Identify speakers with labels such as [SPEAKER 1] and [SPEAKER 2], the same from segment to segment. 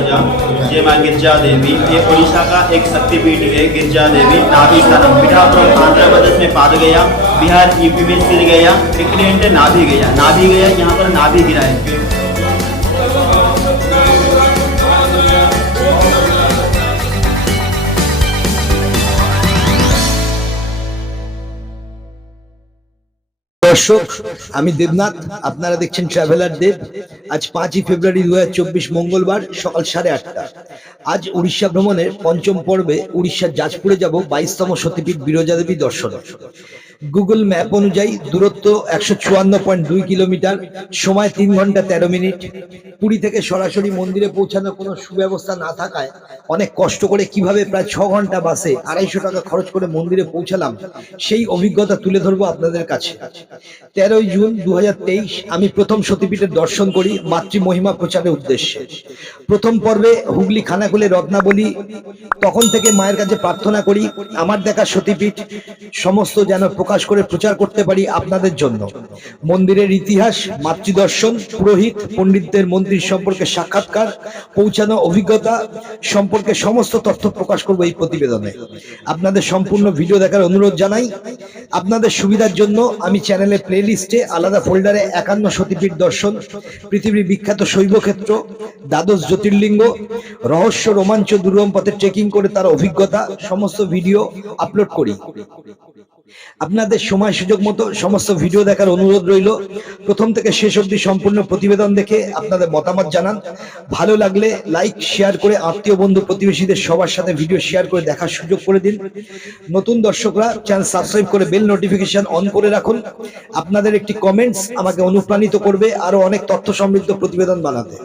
[SPEAKER 1] माँ जय माँ गिरजा देवी, ये उड़ीसा का एक शक्तिपीठ है, गिरजा देवी, नाभि स्थानम पिठापुरम आंध्र प्रदेश में पाद गया, बिहार, यूपी में सिर गया इक्लेंट नाभि गया। नाभि गया, यहाँ पर नाभि गिरा है।
[SPEAKER 2] দর্শক, আমি দেবনাথ, আপনারা দেখছেন ট্রাভেলার দেব আজ পাঁচই ফেব্রুয়ারি দু হাজার চব্বিশ মঙ্গলবার সকাল সাড়ে আটটা। আজ উড়িষ্যা ভ্রমণের পঞ্চম পর্বে উড়িষ্যার যাজপুরে যাব বাইশতম সতীপীঠ বিরজা দর্শন দর্শনে। গুগল ম্যাপ অনুযায়ী দূরত্ব একশো কিলোমিটার, সময় তিন ঘণ্টা তেরো মিনিট। পুরী থেকে সরাসরি মন্দিরে পৌঁছানোর কোনো সুব্যবস্থা না থাকায় অনেক কষ্ট করে কীভাবে প্রায় ছ ঘণ্টা বাসে আড়াইশো টাকা খরচ করে মন্দিরে পৌঁছালাম, সেই অভিজ্ঞতা তুলে ধরবো আপনাদের কাছে। তেরোই জুন দু হাজার তেইশ, আমি প্রথম সতীপীঠের দর্শন করি মাতৃ মহিমা প্রচারের উদ্দেশ্যে। প্রথম পর্বে হুগলি খানাকুলে রত্নাবলী, তখন থেকে মায়ের কাছে প্রার্থনা করি, আমার দেখা সতীপীঠ, সমস্ত যেন প্রকাশ করে প্রচার করতে পারি আপনাদের জন্য। মন্দিরের ইতিহাস, মাতৃদর্শন, পুরোহিত, পণ্ডিতদের মন্দির সম্পর্কে সাক্ষাৎকার, পৌঁছানো অভিজ্ঞতা সম্পর্কে সমস্ত তথ্য প্রকাশ করব এই প্রতিবেদনে। আপনাদের সম্পূর্ণ ভিডিও দেখার অনুরোধ জানাই। আপনাদের সুবিধার জন্য আমি চ্যানেলে প্লে লিস্টে আলাদা ফোল্ডারে একান্ন সতীপীঠ দর্শন, পৃথিবীর বিখ্যাত শৈবক্ষেত্র, দ্বাদশ জ্যোতির্লিঙ্গ, রহস্য রোমাঞ্চ দুর্গম পথে ট্রেকিং করে তার অভিজ্ঞতা, সমস্ত ভিডিও আপলোড করি। আপনাদের সময় সুযোগ মতো সমস্ত ভিডিও দেখার অনুরোধ রইল। প্রথম থেকে শেষ অবধি সম্পূর্ণ প্রতিবেদন দেখে আপনাদের মতামত জানান। ভালো লাগলে লাইক, শেয়ার করে আত্মীয় বন্ধু প্রতিবেশীদের সবার সাথে ভিডিও শেয়ার করে দেখার সুযোগ করে দিন। নতুন দর্শকরা চ্যানেল সাবস্ক্রাইব করে বেল নোটিফিকেশন অন করে রাখুন। আপনাদের একটি কমেন্টস আমাকে অনুপ্রাণিত করবে, আরও অনেক তথ্য সমৃদ্ধ প্রতিবেদন বানাতে।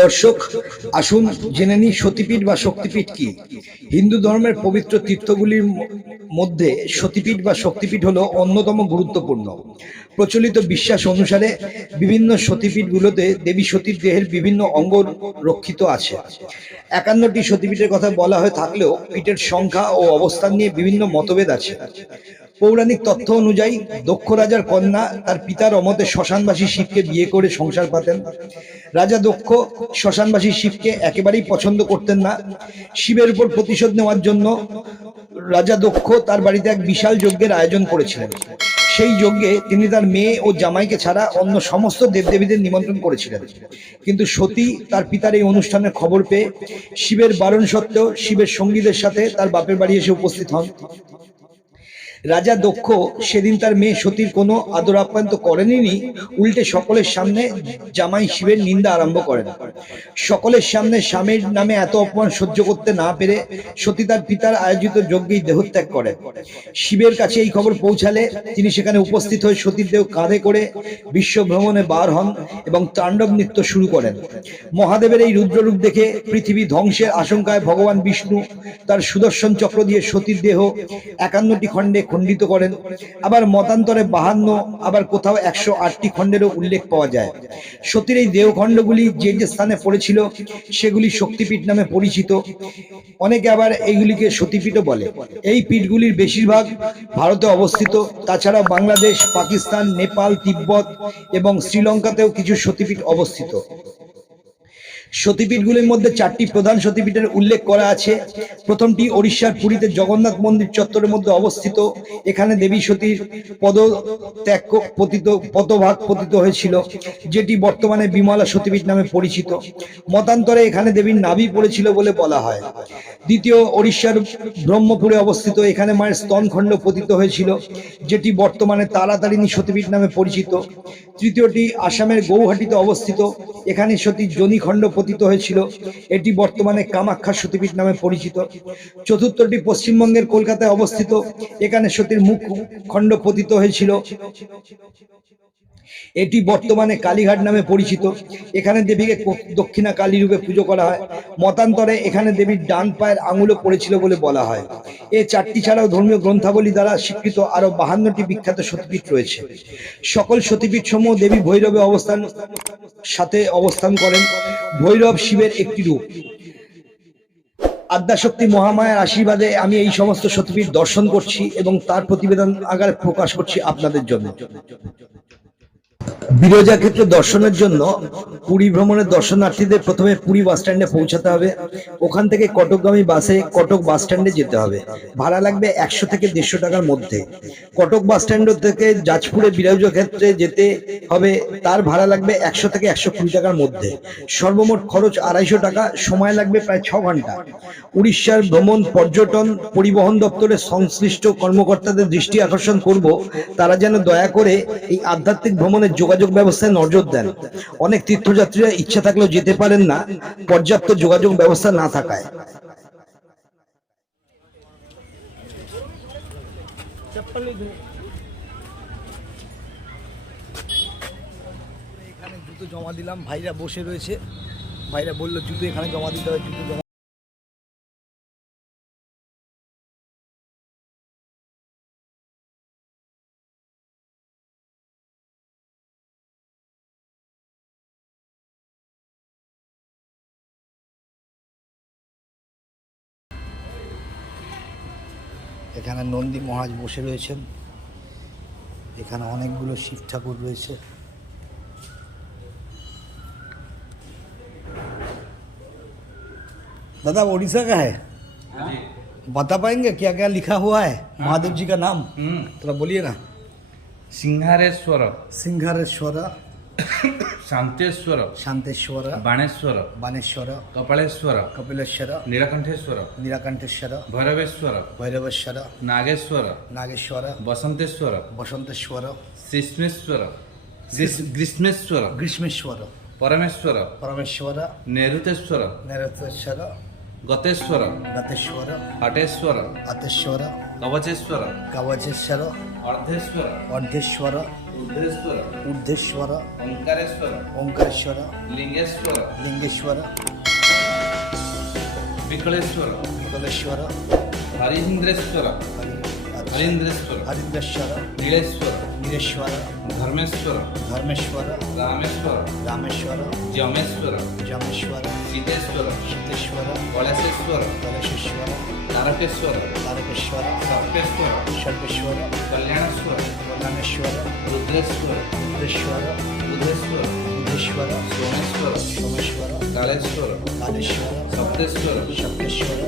[SPEAKER 2] দর্শক, আসুন জেনে নিই সতীপীঠ বা শক্তিপীঠ কি। হিন্দু ধর্মের পবিত্র তীর্থগুলির মধ্যে সতীপীঠ বা শক্তিপীঠ হলো অন্যতম গুরুত্বপূর্ণ। প্রচলিত বিশ্বাস অনুসারে বিভিন্ন সতীপীঠগুলোতে দেবী সতীর দেহের বিভিন্ন অঙ্গ রক্ষিত আছে। একান্নটি সতীপীঠের কথা বলা হয়ে থাকলেও পীঠের সংখ্যা ও অবস্থান নিয়ে বিভিন্ন মতভেদ আছে। পৌরাণিক তথ্য অনুযায়ী দক্ষ রাজার কন্যা তার পিতার অমতে শ্মশানবাসী শিবকে বিয়ে করে সংসার পাতেন। রাজা দক্ষ শ্মশানবাসী শিবকে একেবারেই পছন্দ করতেন না। শিবের উপর প্রতিশোধ নেওয়ার জন্য রাজা দক্ষ তার বাড়িতে এক বিশাল যজ্ঞের আয়োজন করেছিলেন। সেই যজ্ঞে তিনি তার মেয়ে ও জামাইকে ছাড়া অন্য সমস্ত দেবদেবীদের নিমন্ত্রণ করেছিলেন। কিন্তু সতী তার পিতার এই অনুষ্ঠানের খবর পেয়ে শিবের বারণ সত্ত্বেও শিবের সঙ্গীদের সাথে তার বাপের বাড়ি এসে উপস্থিত হন। রাজা দক্ষ সেদিন তার মেয়ে সতীর কোনো আদর আপ্যায়ন তো করেনি উল্টে সকলের সামনে জামাই শিবের নিন্দা আরম্ভ করেন। সকলের সামনে স্বামীর নামে এত অপমান সহ্য করতে না পেরে সতী তার পিতার আয়োজিত যজ্ঞেই দেহত্যাগ করেন। শিবের কাছে এই খবর পৌঁছালে তিনি সেখানে উপস্থিত হয়ে সতীর দেহ কাঁধে করে বিশ্ব ভ্রমণে বার হন এবং তাণ্ডব নৃত্য শুরু করেন। মহাদেবের এই রুদ্ররূপ দেখে পৃথিবী ধ্বংসের আশঙ্কায় ভগবান বিষ্ণু তার সুদর্শন চক্র দিয়ে সতীর দেহ একান্নটি খণ্ডে খণ্ডিত করেন। আবার মতান্তরে বাহান্ন, আবার কোথাও একশো আটটি খণ্ডেরও উল্লেখ পাওয়া যায়। সতীর এই দেহখণ্ডগুলি যে যে স্থানে পড়েছিল, সেগুলি শক্তিপীঠ নামে পরিচিত। অনেকে আবার এইগুলিকে সতীপীঠও বলে। এই পীঠগুলির বেশিরভাগ ভারতে অবস্থিত। তাছাড়া বাংলাদেশ, পাকিস্তান, নেপাল, তিব্বত এবং শ্রীলঙ্কাতেও কিছু সতীপীঠ অবস্থিত। সতীপীঠগুলির মধ্যে চারটি প্রধান সতীপীঠের উল্লেখ করা আছে। প্রথমটি ওড়িশার পুরীতে জগন্নাথ মন্দির চত্বরের মধ্যে অবস্থিত। এখানে দেবী সতীর পদ ত্যাগ পতিত, পদভাগ পতিত হয়েছিল, যেটি বর্তমানে বিমলা সতীপীঠ নামে পরিচিত। মতান্তরে এখানে দেবীর নাভি পড়েছিল বলে বলা হয়। দ্বিতীয় ওড়িশার ব্রহ্মপুরে অবস্থিত, এখানে মায়ের স্তনখণ্ড পতিত হয়েছিল, যেটি বর্তমানে তারাতারিণী সতীপীঠ নামে পরিচিত। তৃতীয়টি, আসামের গৌহাটিতে অবস্থিত, এখানে সতী জনিখণ্ড পতিত হয়েছিল, এটি বর্তমানে কামাখ্যা সতীপীঠ নামে পরিচিত। চতুর্থটি পশ্চিমবঙ্গের কলকাতায় অবস্থিত, এখানে সতীর মুখ খণ্ড পতিত হয়েছিল। এটি বর্তমানে কালীঘাট নামে পরিচিত। এখানে দেবীকে দক্ষিণা কালী রূপে পুজো করা হয়। মতান্তরে এখানে দেবীর ডান পায়ের আঙুলও পড়েছিল বলে বলা হয়। এ চারটি ছাড়াও ধর্মীয় গ্রন্থাবলী দ্বারা স্বীকৃত আরও বাহান্নটি বিখ্যাত সতীপীঠ রয়েছে। সকল সতীপীঠ সমূহ দেবী ভৈরবে অবস্থান সাথে অবস্থান করেন। ভৈরব শিবের একটি রূপ। আদ্যাশক্তি মহামায়ার আশীর্বাদে আমি এই সমস্ত সতীপীঠ দর্শন করছি এবং তার প্রতিবেদন আকারে প্রকাশ করছি আপনাদের জন্য। বিরজা ক্ষেত্রে দর্শনের জন্য পুরী ভ্রমণের দর্শনার্থীদের প্রথমে পুরী বাস স্ট্যান্ডে পৌঁছাতে হবে। ওখান থেকে কটকগামী বাসে কটক বাস স্ট্যান্ডে যেতে হবে। ভাড়া লাগবে একশো থেকে দেড়শো টাকার মধ্যে। কটক বাস স্ট্যান্ড থেকে যাজপুরে বিরজা ক্ষেত্রে যেতে হবে। তার ভাড়া লাগবে একশো থেকে একশো কুড়ি টাকার মধ্যে। সর্বমোট খরচ আড়াইশো টাকা, সময় লাগবে প্রায় ছ ঘণ্টা। উড়িষ্যার ভ্রমণ পর্যটন পরিবহন দপ্তরের সংশ্লিষ্ট কর্মকর্তাদের দৃষ্টি আকর্ষণ করব। তারা যেন দয়া করে এই আধ্যাত্মিক ভ্রমণের যোগাযোগ ব্যবস্থায় নজর দেন। অনেক তীর্থযাত্রীরা ইচ্ছা থাকলেও যেতে পারেন না, পর্যাপ্ত যোগাযোগ ব্যবস্থা না থাকায়। জমা দিলাম, ভাইরা বসে রয়েছে। ভাইরা বলল, জুতো এখানে জমা দিতে হবে, জুতো জমা এখানে নন্দী মহারাজ বসে রয়েছেন এখানে অনেকগুলো শিব ঠাকুর রয়েছে दादा उड़ीसा का है बता पाएंगे क्या क्या लिखा हुआ है महादेव जी का नाम
[SPEAKER 3] हम्म,
[SPEAKER 2] थोड़ा बोलिए ना
[SPEAKER 3] सिंहारेश्वर
[SPEAKER 2] सिंहारेश्वर ಶಾಂತೇಶ್ವರ
[SPEAKER 3] ಶಾಂತೇಶ್ವರ
[SPEAKER 2] ಬಾಣೇಶ್ವರ
[SPEAKER 3] ಬಾಣೇಶ್ವರ
[SPEAKER 2] ಕಪಾಳೇಶ್ವರ
[SPEAKER 3] ಕಪಿಲೇಶ್ವರ
[SPEAKER 2] ನೀಲಕಂಠೇಶ್ವರ
[SPEAKER 3] ನೀಲಕಂಠೇಶ್ವರ
[SPEAKER 2] ಭೈರವೇಶ್ವರ
[SPEAKER 3] ಭೈರವೇಶ್ವರ
[SPEAKER 2] ನಾಗೇಶ್ವರ
[SPEAKER 3] ನಾಗೇಶ್ವರ ಬಸಂತೇಶ್ವರ ಬಸಂತೇಶ್ವರ
[SPEAKER 2] ಸಿಸ್ಮೇಶ್ವರ
[SPEAKER 3] ಗ್ರೀಷ್ಮೇಶ್ವರ
[SPEAKER 2] ಗ್ರೀಷ್ಮೇಶ್ವರ
[SPEAKER 3] ಪರಮೇಶ್ವರ
[SPEAKER 2] ಪರಮೇಶ್ವರ
[SPEAKER 3] ನೈಋತೇಶ್ವರ
[SPEAKER 2] ನೈಋತೇಶ್ವರ
[SPEAKER 3] ಗತೇಶ್ವರ
[SPEAKER 2] ಗತೇಶ್ವರ
[SPEAKER 3] ಹಟೇಶ್ವರ
[SPEAKER 2] ಹತೇಶ್ವರ
[SPEAKER 3] ಕವಚೇಶ್ವರ
[SPEAKER 2] ಕವಚೇಶ್ವರ
[SPEAKER 3] ಅರ್ಧೇಶ್ವರ
[SPEAKER 2] ಅರ್ಧೇಶ್ವರ
[SPEAKER 3] ಊರ್ಧೇಶ್ವರ
[SPEAKER 2] ಓಂಕಾರೇಶ್ವರ
[SPEAKER 3] ಓಂಕಾರೇಶ್ವರ
[SPEAKER 2] ಲಿಂಗೇಶ್ವರ
[SPEAKER 3] ಲಿಂಗೇಶ್ವರ
[SPEAKER 2] ವಿಕಳೇಶ್ವರ
[SPEAKER 3] ವಿಕಳೇಶ್ವರ
[SPEAKER 2] ಹರಿಹಂದ್ರೇಶ್ವರ
[SPEAKER 3] ಹರೀಂದ್ರೇಶ್ವರ
[SPEAKER 2] ಹರಿದ್ರೇಶ್ವರ
[SPEAKER 3] ನೀಳೇಶ್ವರ
[SPEAKER 2] ನೀರೇಶ್ವರ
[SPEAKER 3] ಧರ್ಮೇಶ್ವರ
[SPEAKER 2] ಧರ್ಮೇಶ್ವರ
[SPEAKER 3] ರಾಮೇಶ್ವರ
[SPEAKER 2] ರಾಮೇಶ್ವರ
[SPEAKER 3] ಜಮೇಶ್ವರ
[SPEAKER 2] ಜಮೇಶ್ವರ
[SPEAKER 3] ಸೀತೇಶ್ವರ
[SPEAKER 2] ಸೀತೇಶ್ವರ
[SPEAKER 3] ಕಳಶೇಶ್ವರ
[SPEAKER 2] ಕಳಶೇಶ್ವರ
[SPEAKER 3] ತಾರಕೇಶ್ವರ
[SPEAKER 2] ತಾರಕೇಶ್ವರ
[SPEAKER 3] ಸರ್ಪೇಶ್ವರ
[SPEAKER 2] ಸರ್ಪೇಶ್ವರ
[SPEAKER 3] ಕಲ್ಯಾಣೇಶ್ವರ
[SPEAKER 2] ಕಲ್ಯಾಣೇಶ್ವರ
[SPEAKER 3] ರುದ್ರೇಶ್ವರ
[SPEAKER 2] ರುದ್ರೇಶ್ವರ
[SPEAKER 3] ಬುಧೇಶ್ವರ
[SPEAKER 2] ಬುಧೇಶ್ವರ
[SPEAKER 3] ಸೋಮೇಶ್ವರ
[SPEAKER 2] ಸೋಮೇಶ್ವರ
[SPEAKER 3] ಕಾಳೇಶ್ವರ
[SPEAKER 2] ಕಾಳೇಶ್ವರ
[SPEAKER 3] ಸಪ್ತೇಶ್ವರ
[SPEAKER 2] ಸಪ್ತೇಶ್ವರ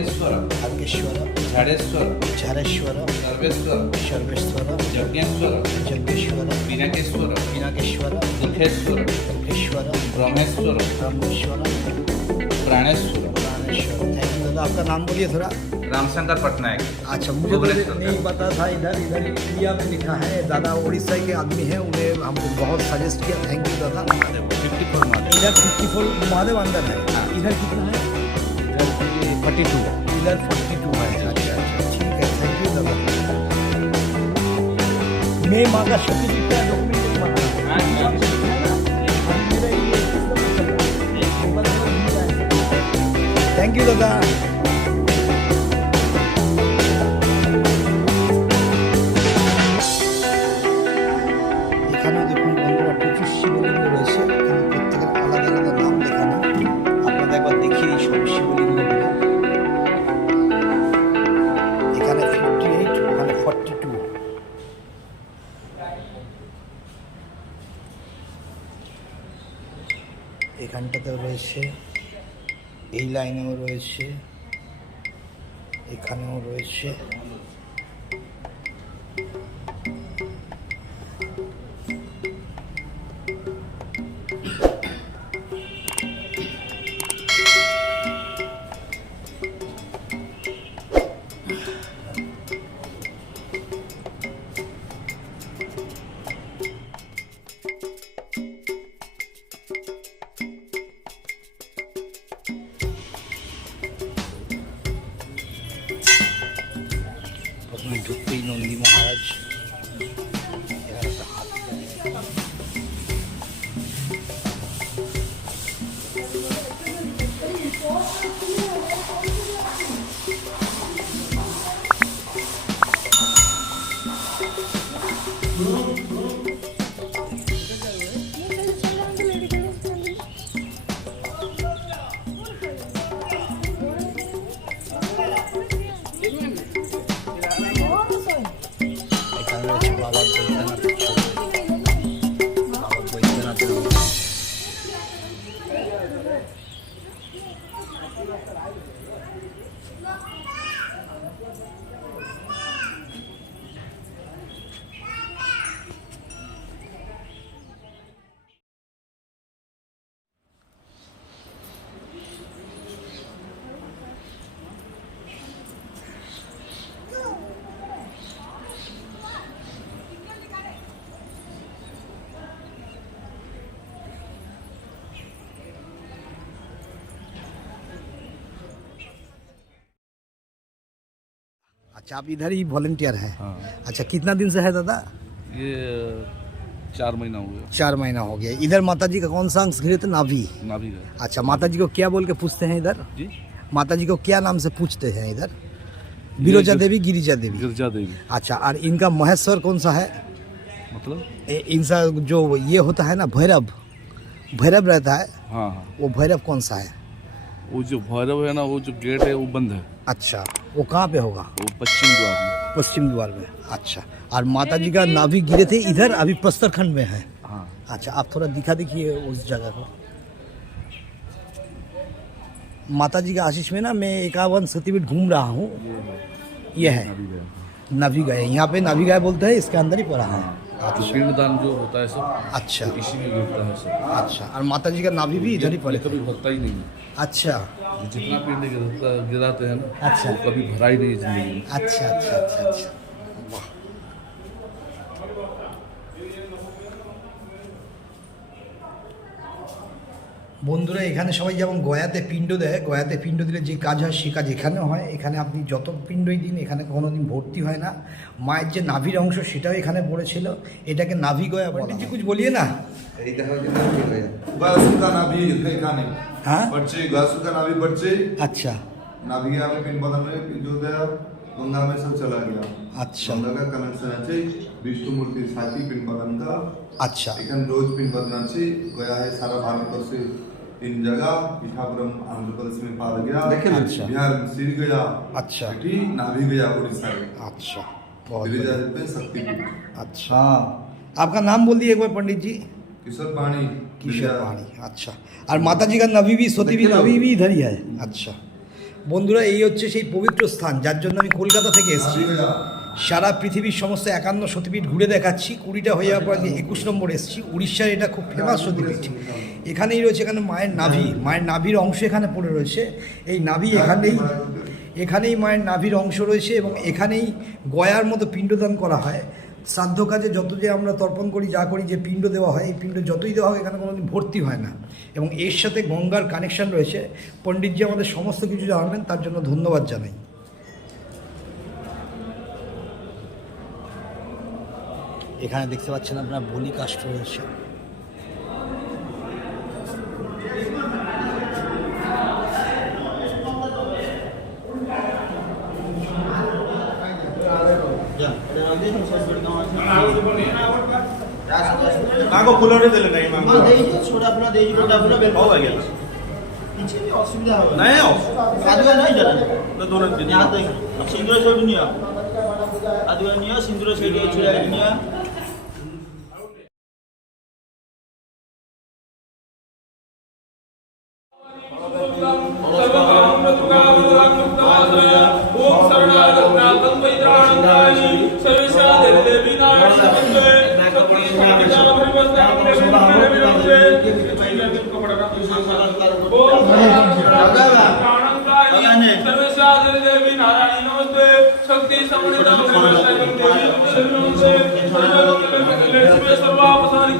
[SPEAKER 3] अर्केश्वर झाडेश्वर सर्वेश्वर
[SPEAKER 4] सर्वेश्वर
[SPEAKER 3] यज्ञेश्वर
[SPEAKER 4] जगेश्वर
[SPEAKER 3] पिनाकेश्वर
[SPEAKER 4] पिनाकेश्वर
[SPEAKER 3] दुखेश्वर
[SPEAKER 4] दुखेश्वर
[SPEAKER 3] ब्रह्मेश्वर
[SPEAKER 4] रामेश्वर
[SPEAKER 3] प्राणेश्वर।
[SPEAKER 4] प्राणेश्वर थैंक यू दादा आपका नाम बोलिए थोड़ा।
[SPEAKER 3] रामशंकर पटनायक
[SPEAKER 4] अच्छा मुझे नहीं पता था इधर इधर इंडिया में लिखा है दादा उड़ीसा के आदमी हैं उन्हें हमको बहुत सजेस्ट किया थैंक यू दादा।
[SPEAKER 3] Fifty four Mahadev.
[SPEAKER 4] इधर फिफ्टी फोर महादेव अंदर है इधर है
[SPEAKER 3] फोर्टी टू
[SPEAKER 4] इधर फोर्टी टू है अच्छा अच्छा ठीक है थैंक यू दादा मैं माँ का सर्टिफिकेट का डॉक्यूमेंट थैंक यू दादा এখানটাতেও রয়েছে এই লাইনেও রয়েছে এখানেও রয়েছে। अच्छा आप इधर ही वॉलेंटियर हैं।
[SPEAKER 5] हाँ।
[SPEAKER 4] अच्छा कितना दिन से है दादा?
[SPEAKER 5] ये चार महीना हो गया।
[SPEAKER 4] चार महीना हो गया। इधर माता जी का कौन सा अंश थे नाभि।
[SPEAKER 5] नाभि
[SPEAKER 4] अच्छा माता जी को क्या बोल के पूछते हैं इधर?
[SPEAKER 5] जी?
[SPEAKER 4] माता जी को क्या नाम से पूछते हैं इधर? बिरोजा देवी गिरिजा देवी।
[SPEAKER 5] गिरजा देवी।
[SPEAKER 4] अच्छा और इनका महेश्वर कौन सा है?
[SPEAKER 5] मतलब?
[SPEAKER 4] इनका जो ये होता है ना भैरव। भैरव रहता है।
[SPEAKER 5] हाँ हाँ।
[SPEAKER 4] वो भैरव कौन सा है?
[SPEAKER 5] वो जो भैरव है ना वो जो गेट है वो बंद है।
[SPEAKER 4] अच्छा वो कहाँ पे होगा?
[SPEAKER 5] वो पश्चिम द्वार में।
[SPEAKER 4] पश्चिम द्वार में। अच्छा और माता जी का नाभि गिरे थे इधर अभी प्रस्तर खंड में है।
[SPEAKER 5] हाँ।
[SPEAKER 4] अच्छा आप थोड़ा दिखा देखिए उस जगह को। माता जी का आशीष में ना मैं एकावन सतीपीठ घूम रहा हूँ। ये है।
[SPEAKER 5] नाभि गए
[SPEAKER 4] नाभि गाय। यहाँ पे नाभि गाय बोलते हैं इसके अंदर ही पड़ा है।
[SPEAKER 5] तो पिंडदान जो होता है सब
[SPEAKER 4] अच्छा
[SPEAKER 5] इसी में गिरता है सब
[SPEAKER 4] अच्छा और माता जी का नाभि भी इधर ही
[SPEAKER 5] ये
[SPEAKER 4] पड़े
[SPEAKER 5] कभी भरता ही नहीं है
[SPEAKER 4] अच्छा
[SPEAKER 5] ये जितना पिंड गिरता गिराते हैं ना
[SPEAKER 4] अच्छा।
[SPEAKER 5] वो कभी भरा ही नहीं है जिंदगी में
[SPEAKER 4] अच्छा अच्छा अच्छा अच्छा বন্ধুরা এখানে সবাই যেমন গয়াতে পিণ্ড দেয় গয়াতে পিণ্ড দিলে যে কাজ হয় সে কাজ এখানেও হয়। এখানে আপনি যত পিণ্ডই দিন এখানে কোনো দিন ভর্তি হয় না। মায়ের যে নাভির অংশ সেটাও এখানে পড়েছিল। এটাকে নাভি গয়া বলে কিছু কিছু বলিয়ে না?
[SPEAKER 6] হ্যাঁ?
[SPEAKER 4] আচ্ছা।
[SPEAKER 6] नाभिया বিষ্ণু
[SPEAKER 4] মূর্তির
[SPEAKER 6] এখানে রোজ পিন বদল আছে। গয়া হয় সারা ভারতবর্ষে तीन जगह पिठापुरम आंध्र प्रदेश में पार गया
[SPEAKER 4] अच्छा।
[SPEAKER 6] बिहार में सिर गया
[SPEAKER 4] अच्छा
[SPEAKER 6] बेटी नाभि गया उड़ीसा में
[SPEAKER 4] अच्छा बहुत
[SPEAKER 6] गिरिजा
[SPEAKER 4] बढ़िया।
[SPEAKER 6] पे शक्तिपीठ
[SPEAKER 4] अच्छा आपका नाम बोल दिए एक बार पंडित जी
[SPEAKER 6] किशोर पानी
[SPEAKER 4] किशोर पहाड़ी अच्छा और माता जी का नवी भी सोती भी
[SPEAKER 6] देखिए
[SPEAKER 4] नवी
[SPEAKER 6] लोग।
[SPEAKER 4] भी इधर ही है अच्छा
[SPEAKER 2] বন্ধুরা এই হচ্ছে সেই পবিত্র স্থান যার জন্য আমি কলকাতা থেকে এসেছি সারা পৃথিবীর সমস্ত একান্ন সতীপীঠ ঘুরে দেখাচ্ছি। কুড়িটা হয়ে যাওয়ার পর একুশ নম্বর এসেছি। উড়িষ্যার এটা খুব ফেমাস সতীপীঠ। এখানেই রয়েছে এখানে মায়ের নাভি। মায়ের নাভির অংশ এখানে পড়ে রয়েছে। এই নাভি এখানেই এখানেই মায়ের নাভির অংশ রয়েছে এবং এখানেই গয়ার মতো পিণ্ডদান করা হয়। শ্রাদ্ধ কাজে যত যে আমরা তর্পণ করি, যা করি, যে পিণ্ড দেওয়া হয়, এই পিণ্ড যতই দেওয়া হয় এখানে কোনোদিন ভর্তি হয় না। এবং এর সাথে গঙ্গার কানেকশন রয়েছে। পণ্ডিতজি আমাদের সমস্ত কিছু জানাবেন, তার জন্য ধন্যবাদ জানাই। এখানে দেখতে পাচ্ছেন আপনার বলি কাস্ট রয়েছে।
[SPEAKER 1] నాకు పులోడే తెలియదు
[SPEAKER 7] నాకు చూడ
[SPEAKER 1] అప్పుడు దేజీ সাইড নিয়া। আদিবা নিয়া সিন্দুর সাইড ছড়া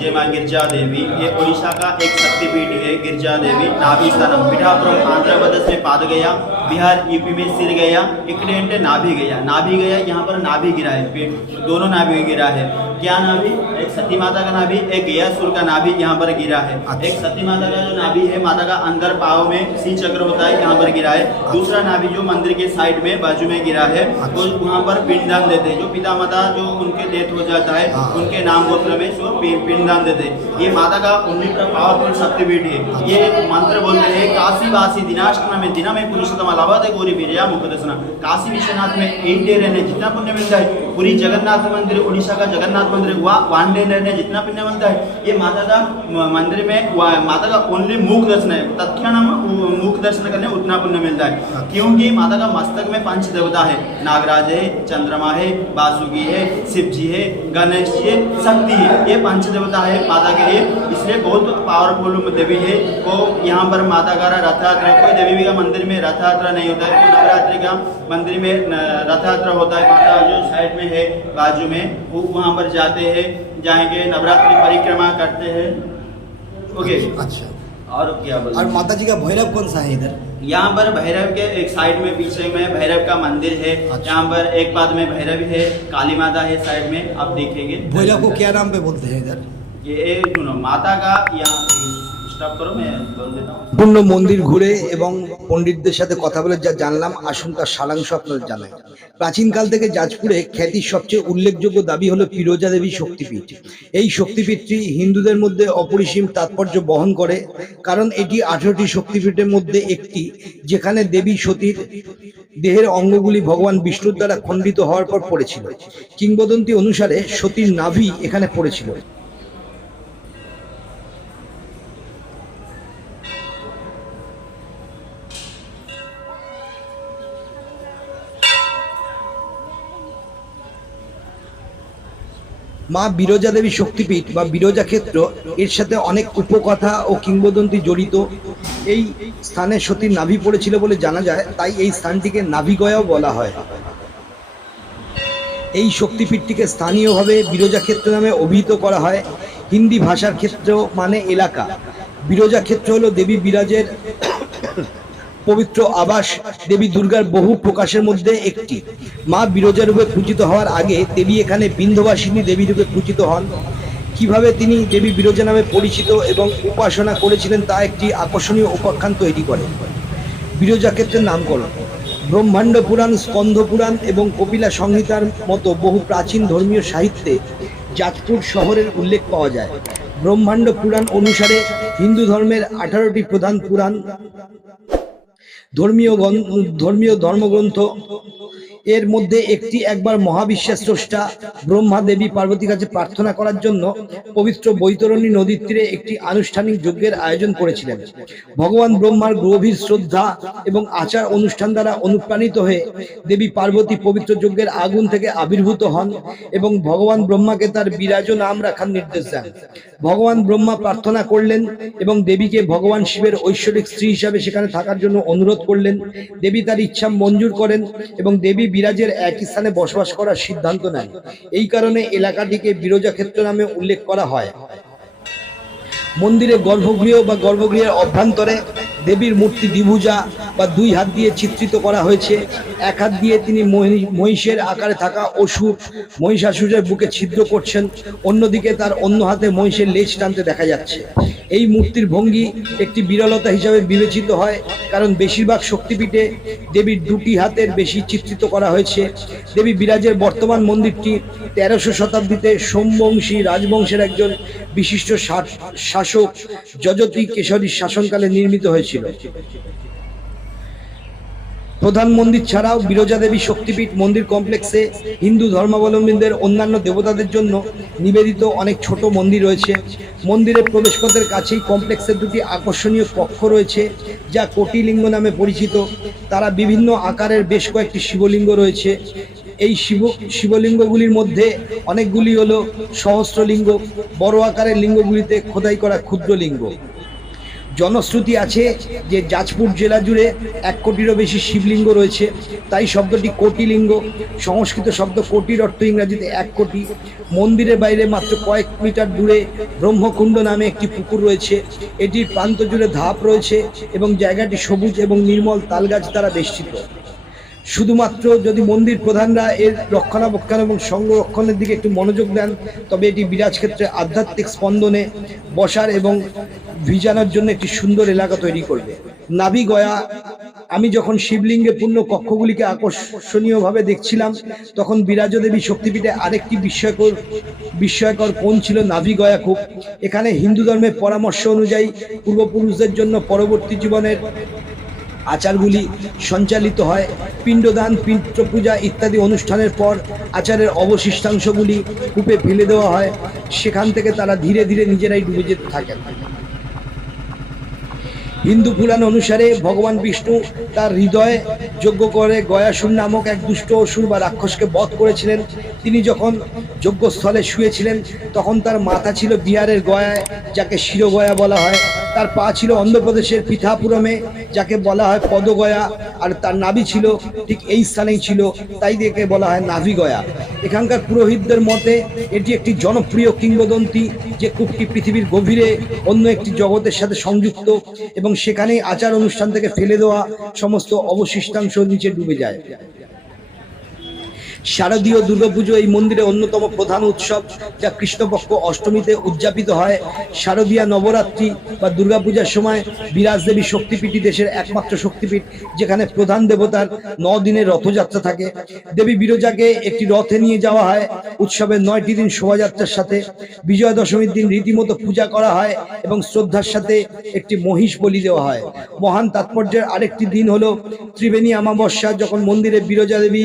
[SPEAKER 1] जय माँ गिरजा देवी। ये उड़ीसा का एक शक्तिपीठ है, गिरजा देवी। नाभि स्थानम पिठापुरम आंध्र प्रदेश में पाद गया। बिहार यूपी में सिर गया। इकडेंट नाभि गया। नाभी गया, यहाँ पर नाभि गिरा है दोनों नाभि गिरा है। क्या नाभि एक सती माता का नाभि एक गयासुर का नाभि यहाँ पर गिरा है। अच्छा। एक सती माता का जो नाभि है माता का अंदर पाव में सी चक्र होता है यहाँ पर गिरा है। अच्छा। दूसरा नाभि जो मंदिर के साइड में बाजू में गिरा है वो वहाँ पर पिंडदान देते हैं। जो पिता माता जो उनके डेथ हो जाता है उनके नाम गोत्र में पि- पिंडदान देते हैं। ये माता का उन्नी पावरफुल शक्तिपीठ है। ये मंत्र बोलते हैं काशी वासी दिनाष्टम में दिना में पुरुषोत्तम लभत गौरी विजया मुख दर्शना। काशी विश्वनाथ में एक डे रहने जितना पुण्य मिलता है पूरी जगन्नाथ मंदिर उड़ीसा का जगन्नाथ मंदिर हुआ वन डे रहने जितना पुण्य मिलता है ये माता का मंदिर में माता का ओनली मुख दर्शन है। तत्क्षण मुख दर्शन करने उतना पुण्य मिलता है। क्योंकि माता का मस्तक में पंच देवता है। नागराज है चंद्रमा है बासुकी है शिव जी है गणेश जी है शक्ति है। ये पंच देवता है माता के लिए। इसलिए बहुत पावरफुल देवी है। वो यहाँ पर माता का रथ यात्रा कोई देवी का मंदिर में रथ यात्रा नहीं होता है। नवरात्रि का मंदिर में रथ यात्रा होता है। माता जो साइड में है बाजू में वो वहाँ पर जाते हैं जाएंगे नवरात्रि परिक्रमा करते हैं ओके
[SPEAKER 2] अच्छा
[SPEAKER 1] और क्या
[SPEAKER 2] और
[SPEAKER 1] बोल
[SPEAKER 2] माता जी का भैरव कौन सा है इधर
[SPEAKER 1] यहाँ पर भैरव के एक साइड में पीछे में भैरव का मंदिर है
[SPEAKER 2] अच्छा।
[SPEAKER 1] यहाँ पर एक बाद में भैरव है काली माता है साइड में आप देखेंगे
[SPEAKER 2] भैरव को क्या नाम पे बोलते हैं इधर
[SPEAKER 1] ये एक सुनो माता का यहाँ स्टॉप करो मैं बोल देता हूँ
[SPEAKER 2] পূর্ণ মন্দির ঘুরে এবং পণ্ডিতদের সাথে কথা বলে যা জানলাম আসুন তার সারাংশ আপনাদের জানাই প্রাচীনকাল থেকে যাজপুরে খ্যাতির সবচেয়ে উল্লেখযোগ্য দাবি হলো ফিরোজা দেবী শক্তিপীঠ। এই শক্তিপীঠটি হিন্দুদের মধ্যে অপরিসীম তাৎপর্য বহন করে, কারণ এটি আঠারোটি শক্তিপীঠের মধ্যে একটি, যেখানে দেবী সতীর দেহের অঙ্গগুলি ভগবান বিষ্ণুর দ্বারা খণ্ডিত হওয়ার পর পড়েছিল। কিংবদন্তি অনুসারে সতীর নাভি এখানে পড়েছিল। মা বিরজা দেবী শক্তিপীঠ বা বিরজা ক্ষেত্র, এর সাথে অনেক উপকথা ও কিংবদন্তি জড়িত। এই স্থানে সতীর নাভি পড়েছিল বলে জানা যায়, তাই এই স্থানটিকে নাভিগয়াও বলা হয়। এই শক্তিপীঠটিকে স্থানীয়ভাবে বিরজা ক্ষেত্র নামে অভিহিত করা হয়। হিন্দি ভাষার ক্ষেত্র মানে এলাকা। বিরজা ক্ষেত্র হলো দেবী বিরাজের পবিত্র আবাস দেবী দুর্গার বহু প্রকাশের মধ্যে একটি। মা বিরজা রূপে পূজিত হওয়ার আগে দেবী এখানে বিন্ধবাসিনী দেবী রূপে পূজিত হন। কীভাবে তিনি দেবী বিরজা নামে পরিচিত এবং উপাসনা করেছিলেন তা একটি আকর্ষণীয় উপাখ্যান তৈরি করে। বিরজা ক্ষেত্রের নামকরণ। ব্রহ্মাণ্ড পুরাণ, স্কন্ধ পুরাণ এবং কপিলা সংহিতার মতো বহু প্রাচীন ধর্মীয় সাহিত্যে যাজপুর শহরের উল্লেখ পাওয়া যায়। ব্রহ্মাণ্ড পুরাণ অনুসারে হিন্দু ধর্মের আঠারোটি প্রধান পুরাণ ধর্মীয় ধর্মীয় ধর্মগ্রন্থ। এর মধ্যে একটি একবার মহাবিশ্বের স্রষ্টা ব্রহ্মা দেবী পার্বতীর কাছে প্রার্থনা করার জন্য পবিত্র বৈতরণী নদীর তীরে একটি আনুষ্ঠানিক যজ্ঞের আয়োজন করেছিলেন। ভগবান ব্রহ্মার গভীর শ্রদ্ধা এবং আচার অনুষ্ঠান দ্বারা অনুপ্রাণিত হয়ে দেবী পার্বতী পবিত্র যজ্ঞের আগুন থেকে আবির্ভূত হন এবং ভগবান ব্রহ্মাকে তার বিরাজ নাম রাখার নির্দেশ দেন। ভগবান ব্রহ্মা প্রার্থনা করলেন এবং দেবীকে ভগবান শিবের ঐশ্বরিক স্ত্রী হিসাবে সেখানে থাকার জন্য অনুরোধ করলেন। দেবী তার ইচ্ছা মঞ্জুর করেন এবং দেবী বিরাজের একই স্থানে বসবাস করার সিদ্ধান্ত নেন। এই কারণে এলাকাটিকে বিরজা ক্ষেত্র নামে উল্লেখ করা হয়। মন্দিরে গর্ভগৃহ বা গর্ভগৃহের অভ্যন্তরে দেবীর মূর্তি দ্বিভুজা বা দুই হাত দিয়ে চিত্রিত করা হয়েছে। এক হাত দিয়ে তিনি মহি- মহিষের আকারে থাকা অসুর মহিষাসুরের বুকে ছিদ্র করছেন। অন্যদিকে তার অন্য হাতে মহিষের লেজ টানতে দেখা যাচ্ছে। এই মূর্তির ভঙ্গি একটি বিরলতা হিসাবে বিবেচিত হয়, কারণ বেশিরভাগ শক্তিপীঠে দেবীর দুটি হাতের বেশি চিত্রিত করা হয়েছে। দেবী বিরাজের বর্তমান মন্দিরটি তেরোশো শতাব্দীতে সোমবংশী রাজবংশের একজন বিশিষ্ট শাসক যজতি কেশরীর শাসনকালে নির্মিত হয়েছিল। প্রধান মন্দির ছাড়াও বিরজা দেবী শক্তিপীঠ মন্দির কমপ্লেক্সে হিন্দু ধর্মাবলম্বীদের অন্যান্য দেবতাদের জন্য নিবেদিত অনেক ছোট মন্দির রয়েছে। মন্দিরের প্রবেশপথের কাছেই কমপ্লেক্সের দুটি আকর্ষণীয় কক্ষ রয়েছে, যা কোটিলিঙ্গ নামে পরিচিত। তারা বিভিন্ন আকারের বেশ কয়েকটি শিবলিঙ্গ রয়েছে। এই শিব, শিবলিঙ্গগুলির মধ্যে অনেকগুলি হলো সহস্রলিঙ্গ, বড় আকারের লিঙ্গগুলিতে খোদাই করা ক্ষুদ্র লিঙ্গ জনশ্রুতি আছে যে যাজপুর জেলা জুড়ে এক কোটিরও বেশি শিবলিঙ্গ রয়েছে। তাই শব্দটি কোটিলিঙ্গ, সংস্কৃত শব্দ কোটির অর্থ ইংরাজিতে এক কোটি। মন্দিরের বাইরে মাত্র কয়েক মিটার দূরে ব্রহ্মকুণ্ড নামে একটি পুকুর রয়েছে। এটির প্রান্ত জুড়ে ধাপ রয়েছে এবং জায়গাটি সবুজ এবং নির্মল তালগাছ দ্বারা বেষ্টিত। শুধুমাত্র যদি মন্দির প্রধানরা এর রক্ষণাবেক্ষণ এবং সংরক্ষণের দিকে একটু মনোযোগ দেন, তবে এটি বিরাজ ক্ষেত্রে আধ্যাত্মিক স্পন্দনে, বসার এবং ভিজানোর জন্য একটি সুন্দর এলাকা তৈরি করবে। নাভি গয়া, আমি যখন শিবলিঙ্গে পূর্ণ কক্ষগুলিকে আকর্ষণীয়ভাবে দেখছিলাম, তখন বিরাজ দেবী শক্তিপীঠে আরেকটি বিস্ময়কর বিস্ময়কর কোণ ছিল নাভি গয়া কূপ। এখানে হিন্দু ধর্মের পরামর্শ অনুযায়ী পূর্বপুরুষদের জন্য পরবর্তী জীবনের আচারগুলি সঞ্চালিত হয়। পিণ্ডদান পিণ্ড পূজা ইত্যাদি অনুষ্ঠানের পর আচারের অবশিষ্টাংশগুলি কূপে ফেলে দেওয়া হয়। সেখান থেকে তারা ধীরে ধীরে নিজেরাই ডুবে যেতে থাকেন। হিন্দু পুরাণ অনুসারে ভগবান বিষ্ণু তার হৃদয়ে যজ্ঞ করে গয়াসুর নামক এক দুষ্ট অসুর বা রাক্ষসকে বধ করেছিলেন। তিনি যখন যজ্ঞস্থলে শুয়েছিলেন, তখন তার মাথা ছিল বিহারের গয়ায়, যাকে শিরগয়া বলা হয়। তার পা ছিল অন্ধ্রপ্রদেশের পিঠাপুরমে, যাকে বলা হয় পদগয়া, আর তার নাভি ছিল ঠিক এই স্থানেই ছিল, তাই একে বলা হয় নাভিগয়া এখানকার পুরোহিতদের মতে, এটি একটি জনপ্রিয় কিংবদন্তি, যে কূপটি পৃথিবীর গভীরে অন্য একটি জগতের সাথে সংযুক্ত এবং সেখানেই আচার অনুষ্ঠান থেকে ফেলে দেওয়া সমস্ত অবশিষ্টাংশ নিচে ডুবে যায়। শারদীয় দুর্গাপুজো এই মন্দিরে অন্যতম প্রধান উৎসব, যা কৃষ্ণপক্ষ অষ্টমীতে উদযাপিত হয়। শারদীয়া নবরাত্রি বা দুর্গাপূজার সময় বিরাজ দেবী শক্তিপীঠই দেশের একমাত্র শক্তিপীঠ, যেখানে প্রধান দেবতার ন দিনের রথযাত্রা থাকে। দেবী বিরজাকে একটি রথে নিয়ে যাওয়া হয়। উৎসবের নয়টি দিন শোভাযাত্রার সাথে বিজয়া দশমীর দিন রীতিমতো পূজা করা হয় এবং শ্রদ্ধার সাথে একটি মহিষ বলি দেওয়া হয়। মহান তাৎপর্যের আরেকটি দিন হলো ত্রিবেণী অমাবস্যা, যখন মন্দিরে বিরজা দেবী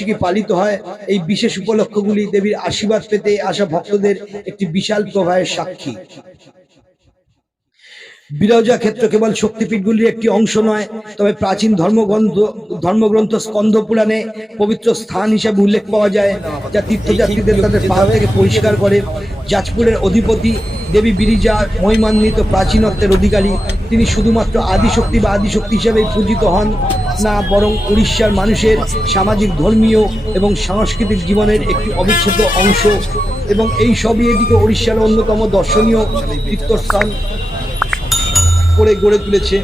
[SPEAKER 2] জন্মবার্ষিকী পালিত হয়, এই বিশেষ উপলক্ষগুলি দেবীর আশীর্বাদ পেতে আসা ভক্তদের একটি বিশাল প্রবাহের সাক্ষী। বিরজা ক্ষেত্র কেবল শক্তিপীঠগুলির একটি অংশ নয়, তবে প্রাচীন ধর্মগ্রন্থ ধর্মগ্রন্থ স্কন্ধ পুরাণে পবিত্র স্থান হিসাবে উল্লেখ পাওয়া যায়, যা তীর্থযাত্রীদের তাদের পাহাড় থেকে পরিষ্কার করে। যাজপুরের অধিপতি দেবী বিরিজা মহিমান্বিত প্রাচীনত্বের অধিকারী। তিনি শুধুমাত্র আদিশক্তি বা আদিশক্তি হিসাবে পূজিত হন না, বরং উড়িষ্যার মানুষের সামাজিক, ধর্মীয় এবং সাংস্কৃতিক জীবনের একটি অবিচ্ছেদ্য অংশ। এবং এই সবই এটিকে উড়িষ্যার অন্যতম দর্শনীয় তীর্থস্থান। করে গড়ে তুলেছে।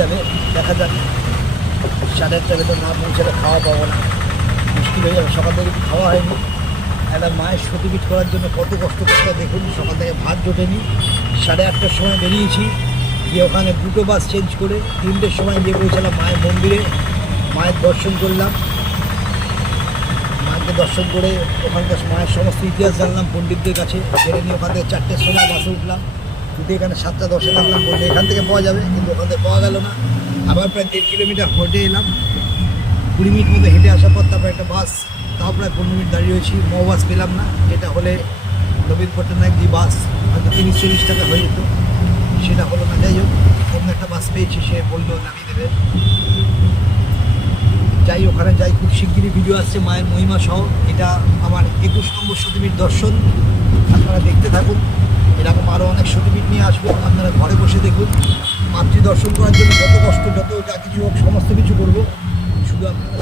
[SPEAKER 4] যাবে দেখা যাক। সাড়ে আটটা ভেতর না পৌঁছালে খাওয়া পাবো না। মুশকিল হয়ে যাবে, সকাল থেকে খাওয়া হয়নি। একটা মায়ের সতীপীঠ করার জন্য কত কষ্ট করতে দেখুন, সকাল থেকে ভাত জোটেনি। সাড়ে আটটার সময় বেরিয়েছি, গিয়ে ওখানে দুটো বাস চেঞ্জ করে তিনটের সময় গিয়ে পৌঁছালাম মায়ের মন্দিরে। মায়ের দর্শন করলাম। মাকে দর্শন করে ওখানকার মায়ের সমস্ত ইতিহাস জানলাম, পণ্ডিতদের কাছে। জেনে নিয়ে ওখান থেকে চারটের সময় বাসে উঠলাম। উঠে এখানে সাতটা দশে নামলাম বললে এখান থেকে পাওয়া যাবে, কিন্তু ওখান থেকে পাওয়া গেল না। আবার প্রায় দেড় কিলোমিটার হেঁটে এলাম। কুড়ি মিনিট মতো হেঁটে আসার পর তারপর একটা বাস, তাও প্রায় পনেরো মিনিট দাঁড়িয়ে রয়েছি মো বাস পেলাম না। যেটা হলে নবীন পট্টনায়ক যে বাস, হয়তো তিরিশ চল্লিশ টাকা হয়ে যেত। সেটা হলো না, যাই হোক, অন্য একটা বাস পেয়েছি, সে বলল নামিয়ে দেবে। যাই, ওখানে যাই, খুব শিগগিরই ভিডিও আসছে, মায়ের মহিমা সহ। এটা আমার একুশ নম্বর সতীপীঠ দর্শন। আপনারা দেখতে থাকুন। এরকম আরও অনেক সতীপীঠ নিয়ে আসব। আপনারা ঘরে বসে দেখুন, মাতৃ দর্শন করার জন্য যত কষ্ট, যত যা কিছু হোক, সমস্ত কিছু করব। শুধু আপনারা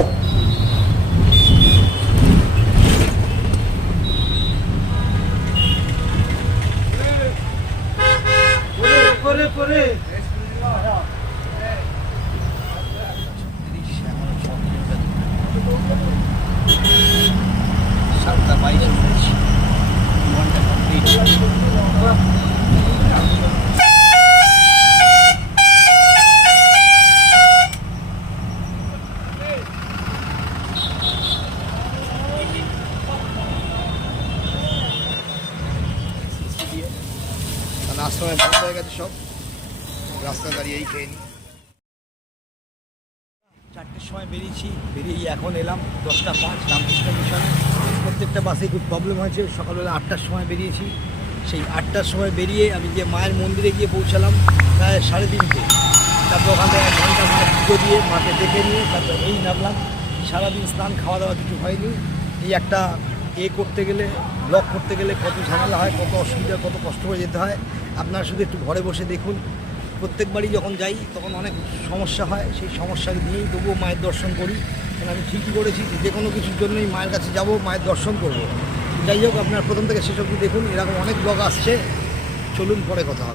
[SPEAKER 4] সাতটা বাইশ ঘণ্টা কমপ্লিট আশ্রমে বন্ধ হয়ে গেছে সব। রাস্তায় দাঁড়িয়েই খেয়ে চারটের সময় বেরিয়েছি বেরিয়ে এখন এলাম দশটা পাঁচ, রামকৃষ্ণ মিশনে। প্রত্যেকটা বাসে খুব প্রবলেম হয়েছে। সকালবেলা আটটার সময় বেরিয়েছি। সেই আটটার সময় বেরিয়ে আমি যে মায়ের মন্দিরে গিয়ে পৌঁছালাম প্রায় সাড়ে তিনটে। তারপর ওখান এক ঘণ্টা পুজো দিয়ে মাকে দেখে নিয়ে তারপর এই নামলাম। সারাদিন স্নান খাওয়া দাওয়া কিছু হয়নি। এই একটা এ করতে গেলে, ব্লক করতে গেলে কত ঝামেলা হয়, কত অসুবিধা, কত কষ্ট করে যেতে হয়, আপনারা শুধু একটু ঘরে বসে দেখুন। প্রত্যেকবারই যখন যাই, তখন অনেক সমস্যা হয়। সেই সমস্যা নিয়েই তবুও মায়ের দর্শন করি। কারণ আমি ঠিকই করেছি যে কোনো কিছুর জন্যই মায়ের কাছে যাব, মায়ের দর্শন করব। যাই হোক, আপনার প্রথম থেকে শেষ অবধি দেখুন, এরকম অনেক ব্লগ আসছে। চলুন, পরে কথা হবে।